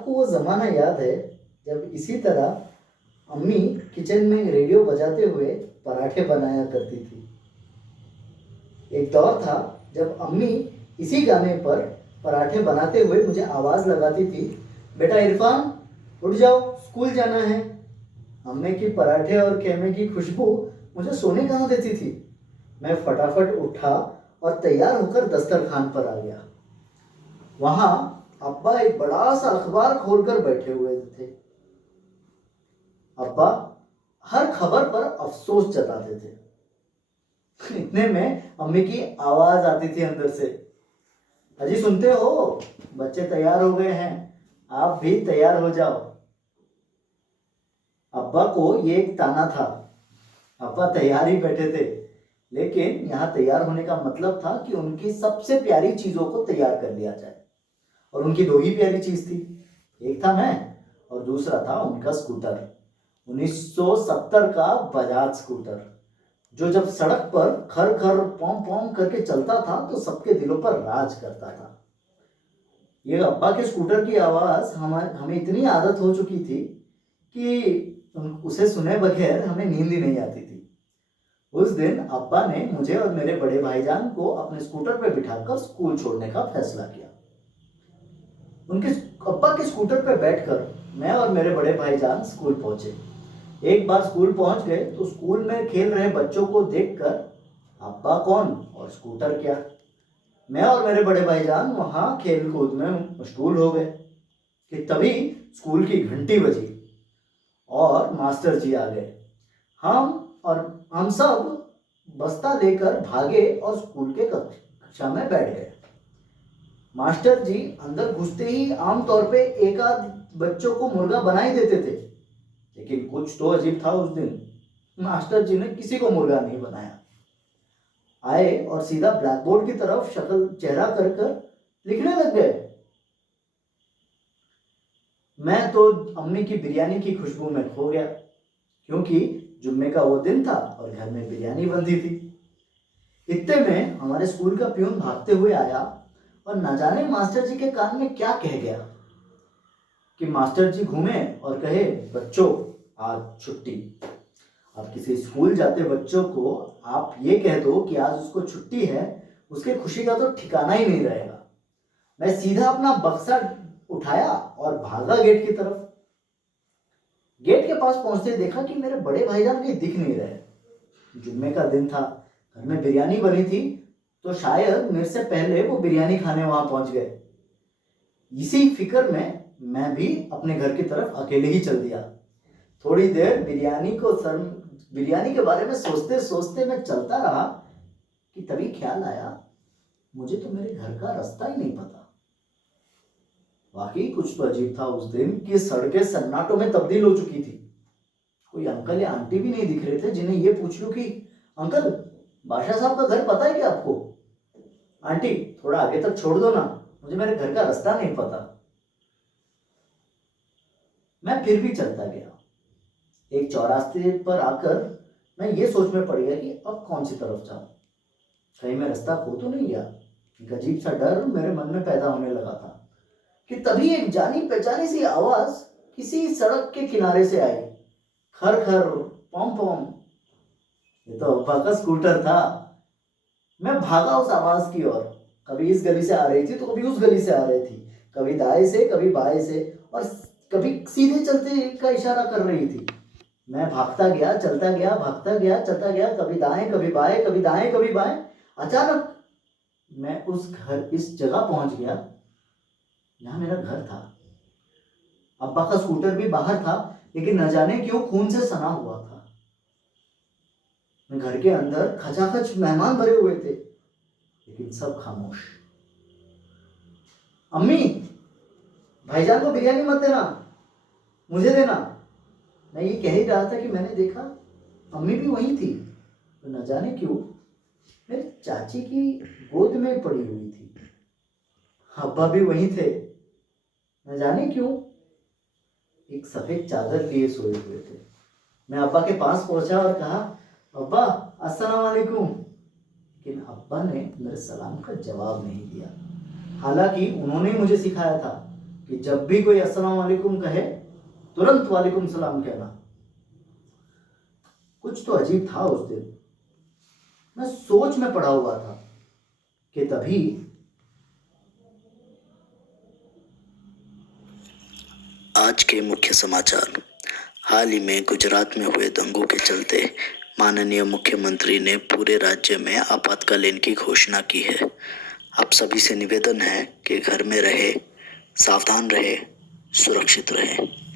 आपको वो ज़माना याद है जब इसी तरह अम्मी किचन में रेडियो बजाते हुए पराठे बनाया करती थी। एक दौर था जब अम्मी इसी गाने पर पराठे बनाते हुए मुझे आवाज़ लगाती थी, बेटा इरफान उठ जाओ स्कूल जाना है। अम्मी की पराठे और खेमे की खुशबू मुझे सोने कहाँ देती थी। मैं फटाफट उठा और तैयार होकर दस्तरखान पर आ गया। वहां अब्बा एक बड़ा सा अखबार खोलकर बैठे हुए थे। अब्बा हर खबर पर अफसोस जताते थे। इतने में अम्मी की आवाज आती थी अंदर से, अजी सुनते हो, बच्चे तैयार हो गए हैं, आप भी तैयार हो जाओ। अब्बा को ये एक ताना था। अब्बा तैयार ही बैठे थे, लेकिन यहाँ तैयार होने का मतलब था कि उनकी सबसे प्यारी चीजों को तैयार कर लिया जाए। और उनकी दो ही प्यारी चीज थी, एक था मैं और दूसरा था उनका स्कूटर, 1970 का बजाज स्कूटर, जो जब सड़क पर खर खर पौं पौं करके चलता था तो सबके दिलों पर राज करता था। ये अब्बा के स्कूटर की आवाज हमें इतनी आदत हो चुकी थी कि उसे सुने बगैर हमें नींद ही नहीं आती थी। उस दिन अब्बा ने मुझे और मेरे बड़े भाईजान को अपने स्कूटर पर बिठाकर स्कूल छोड़ने का फैसला किया। उनके अब्बा के स्कूटर पर बैठकर मैं और मेरे बड़े भाईजान स्कूल पहुंचे। एक बार स्कूल पहुंच गए तो स्कूल में खेल रहे बच्चों को देखकर अब्बा कौन और स्कूटर क्या, मैं और मेरे बड़े भाईजान वहां खेल कूद में मशगूल हो गए कि तभी स्कूल की घंटी बजी और मास्टर जी आ गए। हम सब बस्ता लेकर भागे और स्कूल के कक्षा में बैठ गए। मास्टर जी अंदर घुसते ही आमतौर पे एक आध बच्चों को मुर्गा बना ही देते थे, लेकिन कुछ तो अजीब था उस दिन। मास्टर जी ने किसी को मुर्गा नहीं बनाया। आए और सीधा ब्लैक बोर्ड की तरफ शक्ल चेहरा कर कर लिखने लग गए। मैं तो अम्मी की बिरयानी की खुशबू में खो गया, क्योंकि जुम्मे का वो दिन था और घर में बिरयानी बनती थी। इतने में हमारे स्कूल का प्यून भागते हुए आया और न जाने मास्टर जी के कान में क्या कह गया कि मास्टर जी घूमे और कहे, बच्चों आज छुट्टी। अब किसी स्कूल जाते बच्चों को आप ये कह दो कि आज उसको छुट्टी है, उसके खुशी का तो ठिकाना ही नहीं रहेगा। मैं सीधा अपना बक्सा उठाया और भागा गेट की तरफ। गेट के पास पहुंचते देखा कि मेरे बड़े भाईजान कहीं दिख नहीं रहे। जुम्मे का दिन था, घर में बिरयानी बनी थी, तो शायद मेरे से पहले वो बिरयानी खाने वहां पहुंच गए। इसी फिक्र में मैं भी अपने घर की तरफ अकेले ही चल दिया। थोड़ी देर बिरयानी के बारे में सोचते सोचते मैं चलता रहा कि तभी ख्याल आया, मुझे तो मेरे घर का रास्ता ही नहीं पता। वाकई कुछ तो अजीब था उस दिन कि सड़कें सन्नाटों में तब्दील हो चुकी थी। कोई अंकल या आंटी भी नहीं दिख रहे थे जिन्हें ये पूछ लूं कि अंकल बादशाह साहब का घर पता है क्या आपको? आंटी थोड़ा आगे तक छोड़ दो ना, मुझे मेरे घर का रास्ता नहीं पता। मैं फिर भी चलता गया। एक चौरास्ते पर आकर मैं ये सोच में पड़ गया कि अब कौन सी तरफ जाऊं, कहीं मैं रास्ता खो तो नहीं गया। एक अजीब सा डर मेरे मन में पैदा होने लगा था कि तभी एक जानी पहचानी सी आवाज किसी सड़क के किनारे से आई, खर खर पॉम पॉम। ये तो अब्बा का स्कूटर था। मैं भागा उस आवाज की ओर। कभी इस गली से आ रही थी तो कभी उस गली से आ रही थी, कभी दाएं से कभी बाएं से, और कभी सीधे चलते का इशारा कर रही थी। मैं भागता गया, चलता गया, भागता गया, चलता गया, कभी दाएं कभी बाएं, कभी दाएं कभी बाएं। अचानक मैं इस जगह पहुंच गया जहां मेरा घर था। अब्बा का स्कूटर भी बाहर था, लेकिन न जाने क्यों खून से सना हुआ था। घर के अंदर खचाखच मेहमान भरे हुए थे, लेकिन सब खामोश। अम्मी भाईजान को बिरयानी मत देना, मुझे देना। मैं ये कह ही रहा था कि मैंने देखा अम्मी भी वहीं थी, तो न जाने क्यों मेरी चाची की गोद में पड़ी हुई थी। अब्बा भी वहीं थे, न जाने क्यों एक सफेद चादर लिए सोए हुए थे। मैं अब्बा के पास पहुंचा और कहा, अब्बा अस्सलाम वालेकुम। लेकिन अब्बा ने मेरे सलाम का जवाब नहीं दिया। हालांकि उन्होंने मुझे सिखाया था कि जब भी कोई अस्सलाम वालेकुम कहे तुरंत वालेकुम सलाम कहना। कुछ तो अजीब था उस दिन। मैं सोच में पड़ा हुआ था कि तभी आज के मुख्य समाचार। हाल ही में गुजरात में हुए दंगों के चलते माननीय मुख्यमंत्री ने पूरे राज्य में आपातकालीन की घोषणा की है। आप सभी से निवेदन है कि घर में रहे, सावधान रहे, सुरक्षित रहे।